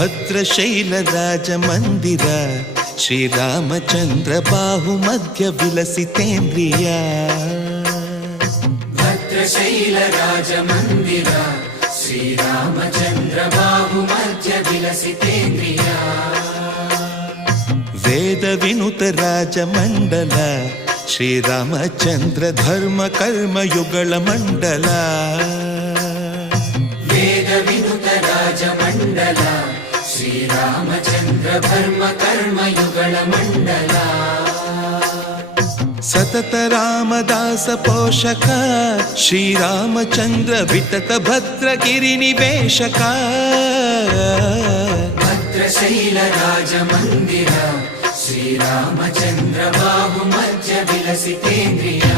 ಭದ್ರಶೈಲ ರಾಜ ಮಂದಿರ ಶ್ರೀರಾಮಚಂದ್ರ ಬಾಹು ಮಧ್ಯ ವಿಲಸಿತೇಂದ್ರಿಯ ಭದ್ರಶೈಲ ರಾಜ ಮಂದಿರ ಶ್ರೀರಾಮಚಂದ್ರ ಬಾಹು ಮಧ್ಯ ವಿಲಸಿತೇಂದ್ರಿಯ ವೇದ ವಿನುತ ರಾಜ ಮಂಡಲ ಶ್ರೀರಾಮಚಂದ್ರ ಧರ್ಮ ಕರ್ಮ ಯುಗಳ ಮಂಡಲ ವೇದ ವಿನುತ ರಾಜ ಮಂಡಲ ಶ್ರೀರಾಮಚಂದ್ರ ಧರ್ಮ ಕರ್ಮ ಯುಗಳ ಮಂಡಲ ಸತತ ರಾಮದಾಸ ಪೋಷಕ ಶ್ರೀರಾಮಚಂದ್ರ ವಿತತ ಭದ್ರಗಿರಿ ನಿವೇಶಕ ಭದ್ರಶೈಲ ರಾಜ ಮಂದಿರ ಶ್ರೀರಾಮಚಂದ್ರ ಬಾಹು ಮಧ್ಯ ವಿಲಸಿತೇಂದ್ರಿಯ